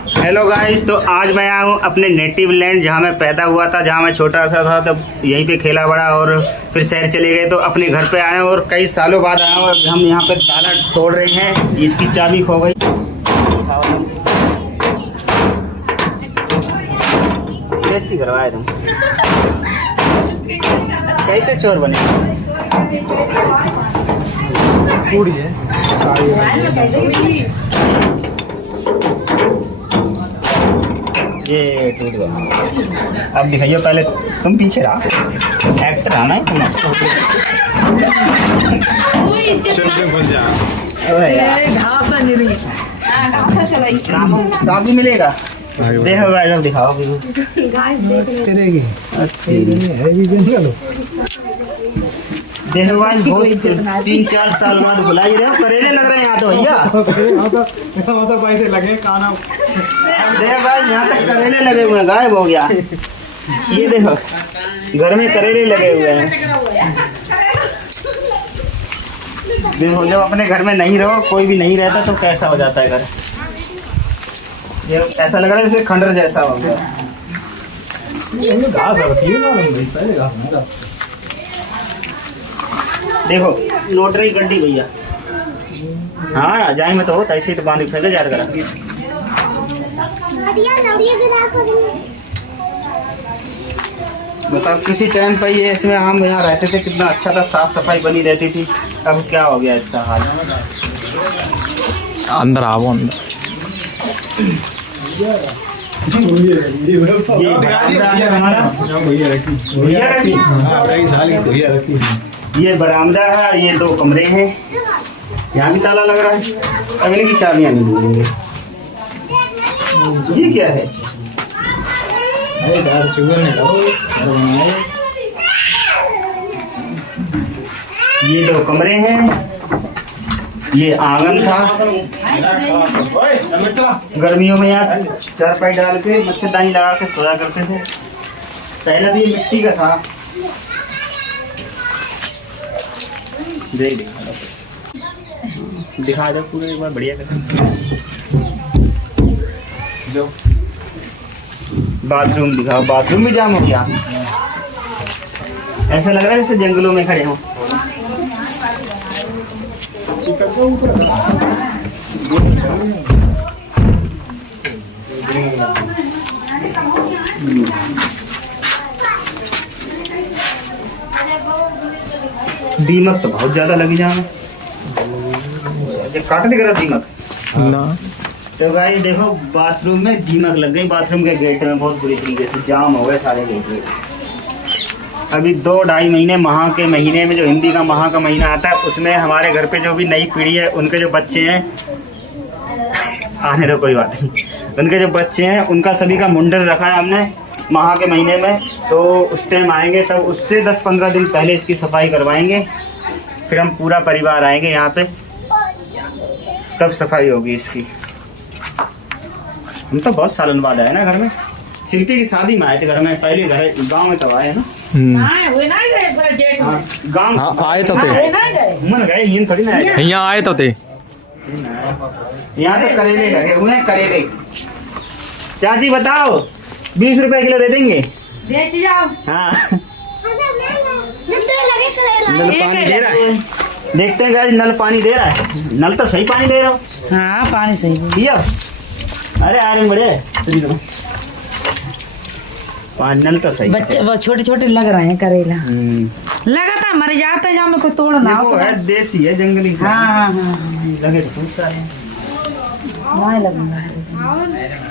Hello guys, तो आज मैं आया हूँ अपने नेटिव लैंड जहाँ मैं पैदा हुआ था, जहाँ मैं छोटा सा था तब यहीं पे खेला बड़ा और फिर शहर चले गए तो अपने घर पे आए और कई सालों बाद आया हूँ। अब हम यहाँ पे ताला तोड़ रहे हैं, इसकी चाबी खो गई। बेइज्जती करवाए तुम, कैसे चोर बने? ये टूट गया। अब दिखाइए, पहले तुम पीछे रहा, एक्टर आना है तुम्हें। सांप भी मिलेगा, देखो गाइस, अब दिखाओ। देखो गाइस, बहुत 3-4 साल बाद बुलाई रहे हो, करेले लग रहे हैं यहाँ तो भैया। पैसे लगे खाना। देखो गाइस, यहाँ तक करेले लगे हुए हैं, गायब हो गया। ये देखो, घर में करेले लगे हुए हैं। देखो, जब अपने घर में नहीं रहो, कोई भी नहीं रहता तो कैसा हो जाता है घर। ये ऐसा लग रहा है जैसे खंडर जैसा हो गया। देखो, नोटरी गड्डी भैया। हाँ, जाए में तो होता ऐसे ही तो बांध फेंके जा रहा। बताओ, किसी टाइम पर ये इसमें हम यहाँ रहते थे, कितना अच्छा था, साफ सफाई बनी रहती थी। अब क्या हो गया इसका हाल? अंदर आओ अंदर। ये बरामदा है हमारा। ये बरामदा है, ये 2 कमरे हैं, यहाँ भी ताला लग रहा है। अब इनकी चाबियाँ नहीं मिलेंगी। ये क्या है? ये 2 कमरे हैं, ये आंगन था। गर्मियों में यहाँ चारपाई डाल के मच्छरदानी लगा के सोया करते थे। पहले तो ये मिट्टी का था। दिखा दो पूरे एक बार, बढ़िया कर। जो बाथरूम दिखाओ, बाथरूम भी जाम हो गया। ऐसा लग रहा है जैसे जंगलों में खड़े हों। दीमक तो बहुत ज्यादा लगी जाए, काट दिख रहा दीमक ना। तो गाइस देखो, बाथरूम में दीमक लग गई। बाथरूम के गेट में बहुत बुरी तरीके से जाम हो गए सारे गेट। अभी 2-2.5 महीने महा के महीने में, जो हिंदी का महा का महीना आता है, उसमें हमारे घर पे जो भी नई पीढ़ी है, उनके जो बच्चे हैं आने दो, कोई बात नहीं, उनके जो बच्चे हैं उनका सभी का मुंडन रखा है हमने महा के महीने में। तो उस टाइम आएंगे, तब उससे 10-15 दिन पहले इसकी सफाई करवाएंगे। फिर हम पूरा परिवार आएंगे यहाँ पे, तब सफाई होगी इसकी। हम तो बहुत सालन बाद आए ना घर में। शिल्पी की शादी में आए थे घर में, पहले घर गांव में तब आए ना। गांव आए तो थे, मन गए, ये थोड़ी ना आए। यहाँ आए तो थे। यहाँ तो करेले लगे हुए हैं, करेले। चाची बताओ, 20 रुपए किलो दे देंगे? बेच जाओ। हाँ, नल पानी दे रहा है, देखते हैं गाइस, नल पानी दे रहा है। नल तो सही पानी दे रहा हूँ। हाँ, पानी सही पियो। अरे बड़े नल तो सही। बच्चे वो छोटे छोटे लग रहे हैं करेला। लगा था मर जाता है, जहाँ में कोई तोड़ना वो है, देसी है, जंगली से। हाँ, लगे तो खूब सारे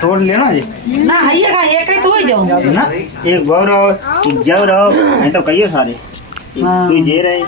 तोड़ लेना जी ना। ये का एक ही तो ही जाऊंगा ना, एक गौ रहो, एक जव रहो, नहीं तो कहियो सारे कोई जे रहे।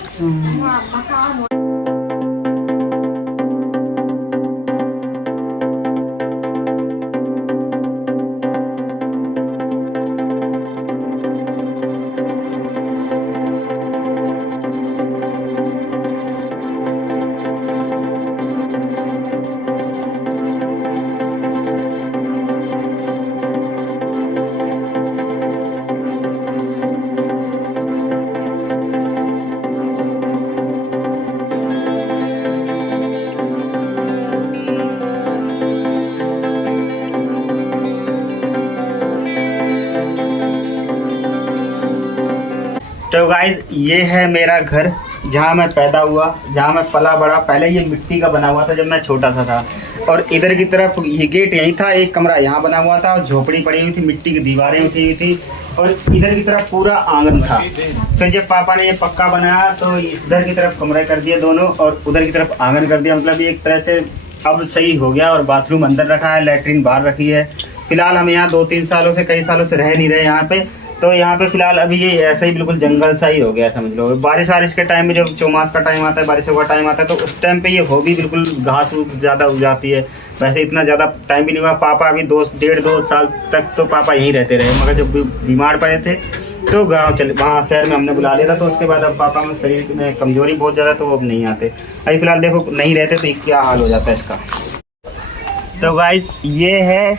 तो गाइज ये है मेरा घर जहाँ मैं पैदा हुआ, जहाँ मैं पला बड़ा। पहले ये मिट्टी का बना हुआ था जब मैं छोटा सा था, और इधर की तरफ ये गेट यहीं था, एक कमरा यहाँ बना हुआ था और झोपड़ी पड़ी हुई थी, मिट्टी की दीवारें उठी हुई थी, और इधर की तरफ पूरा आंगन था। फिर जब पापा ने ये पक्का बनाया तो इधर की तरफ कमरे कर दिए दोनों, और उधर की तरफ आंगन कर दिया। मतलब एक तरह से अब सही हो गया, और बाथरूम अंदर रखा है, लैट्रिन बाहर रखी है। फिलहाल हम यहाँ 2-3 सालों से, कई सालों से रह नहीं रहे यहाँ पे, तो यहाँ पे फिलहाल अभी ये ऐसा ही बिल्कुल जंगल सा ही हो गया समझ लो। बारिश के टाइम में जब चौमास का टाइम आता है, बारिशों का टाइम आता है, तो उस टाइम पे ये हो भी बिल्कुल घास ज़्यादा उग जाती है। वैसे इतना ज़्यादा टाइम भी नहीं हुआ, पापा अभी 1.5-2 साल तक तो पापा यहीं रहते रहे, मगर जब बीमार पड़े थे तो गाँव चले, वहाँ शहर में हमने बुला लिया था। तो उसके बाद अब पापा में शरीर में कमजोरी बहुत ज़्यादा, तो वो अब नहीं आते। अभी फिलहाल देखो नहीं रहते तो क्या हाल हो जाता है इसका। तो गाइस ये है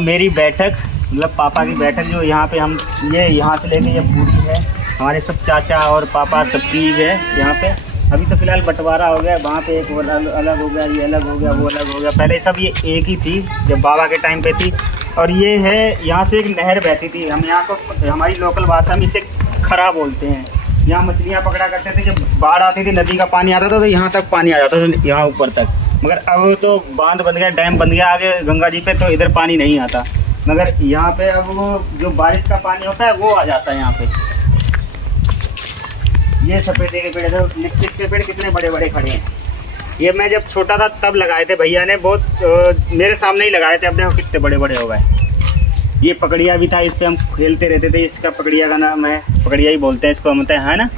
मेरी बैठक, मतलब पापा की बैठक, जो यहाँ पे हम ये यहाँ से लेके ये पूरी है, हमारे सब चाचा और पापा सबकी है यहाँ पे। अभी तो फिलहाल बंटवारा हो गया, वहाँ पे एक अलग हो गया, ये अलग हो गया, वो अलग हो गया। पहले सब ये एक ही थी जब बाबा के टाइम पे थी। और ये है, यहाँ से एक नहर बहती थी, हम यहाँ को हमारी लोकल भाषा में इसे खरा बोलते हैं। यहाँ मछलियाँ पकड़ा करते थे, जब बाढ़ आती थी, नदी का पानी आता था तो यहाँ तक पानी आ जाता था, यहाँ ऊपर तक। मगर अब तो बांध बन गया, डैम बन गया आगे गंगा जी पे, तो इधर पानी नहीं आता। मगर यहाँ पे अब वो जो बारिश का पानी होता है वो आ जाता है यहाँ पे। ये सफेदे के पेड़ है, लिप्टिस के पेड़ कितने बड़े बड़े खड़े हैं। ये मैं जब छोटा था तब लगाए थे भैया ने, बहुत मेरे सामने ही लगाए थे। अब देखो कितने बड़े बड़े हो गए। ये पकड़िया भी था, इस पे हम खेलते रहते थे। इसका पकड़िया का नाम है, पकड़िया ही बोलते हैं इसको, हम है ना।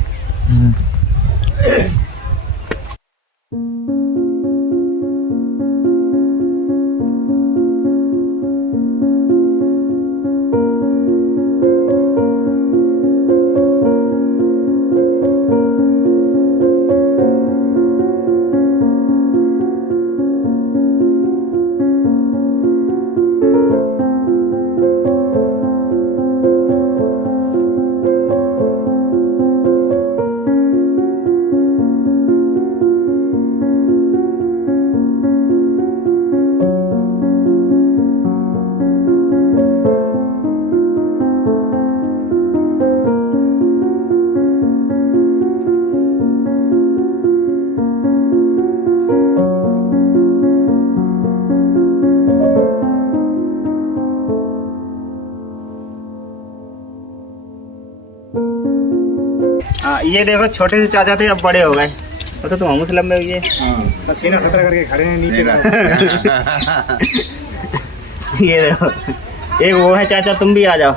ये देखो छोटे से चाचा थे अब बड़े हो गए, तो तुम मुस्लिम में ये सीना खतरा करके खड़े हैं नीचे। ये देखो, एक वो है चाचा, तुम भी आ जाओ।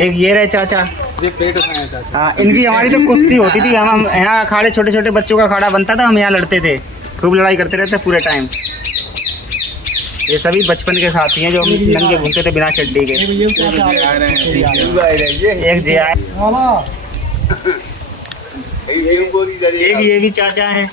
एक ये रहे चाचा, पेट उठाया चाचा। हाँ, इनकी हमारी तो कुश्ती होती थी। हम यहाँ अखाड़े, छोटे छोटे बच्चों का अखाड़ा बनता था, हम यहाँ लड़ते थे, खूब लड़ाई करते रहते पूरे टाइम। ये सभी बचपन के साथी हैं जो हम नंगे घूमते थे बिना चड्डी के। एक जे आए, एक ये भी चाचा है।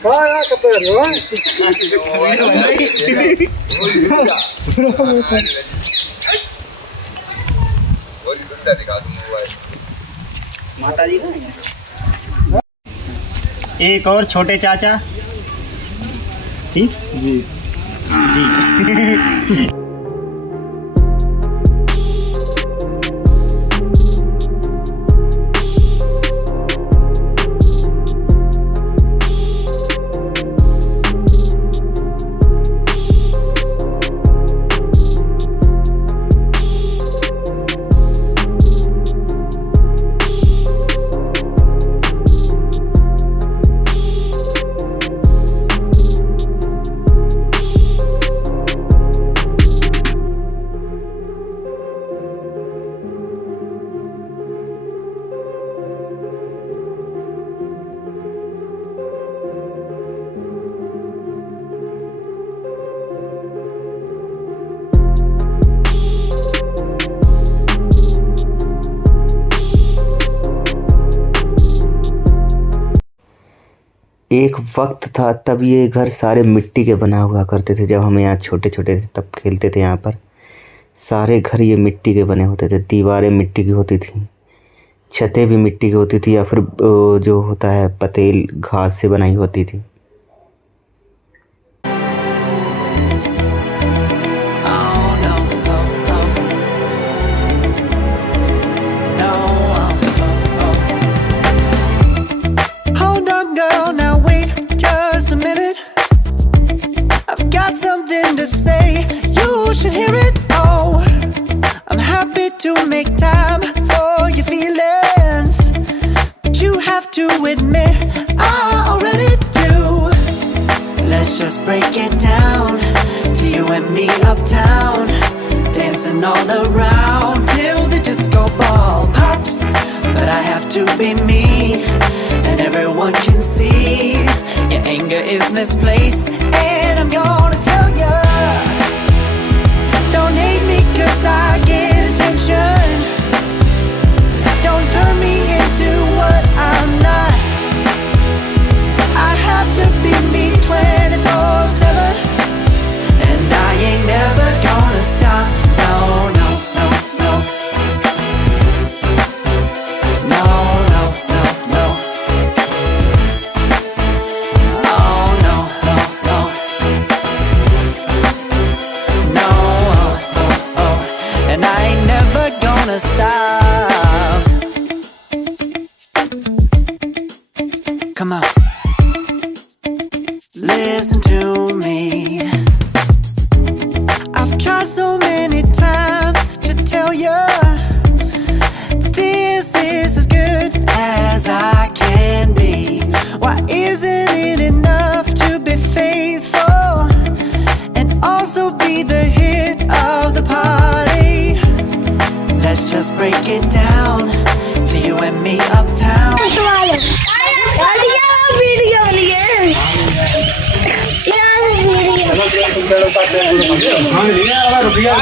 माता जी का एक और छोटे चाचा, ठीक जी जी। एक वक्त था तब ये घर सारे मिट्टी के बना हुआ करते थे। जब हम यहाँ छोटे छोटे थे तब खेलते थे यहाँ पर। सारे घर ये मिट्टी के बने होते थे, दीवारें मिट्टी की होती थी, छतें भी मिट्टी की होती थी, या फिर जो होता है पतेल घास से बनाई होती थी। to make time for your feelings, but you have to admit I already do. Let's just break it down to you and me uptown, dancing all around till the disco ball pops. But I have to be me, and everyone can see your anger is misplaced. And I'm gonna tell ya, don't hate me 'cause I get attention. Don't turn me into what I'm not. I have to be me 24/7, and I ain't never gonna stop. No, no, no, no. No, no, no, no. Oh, no, no, no. No, oh, oh, oh. And I ain't never gonna stop. Come on. Listen to me. I've tried so many times to tell you this is as good as I can be. Why isn't it enough to be faithful and also be the hit of the party? Let's just break it down to you and me uptown. हाँ, लिया, अब रुपया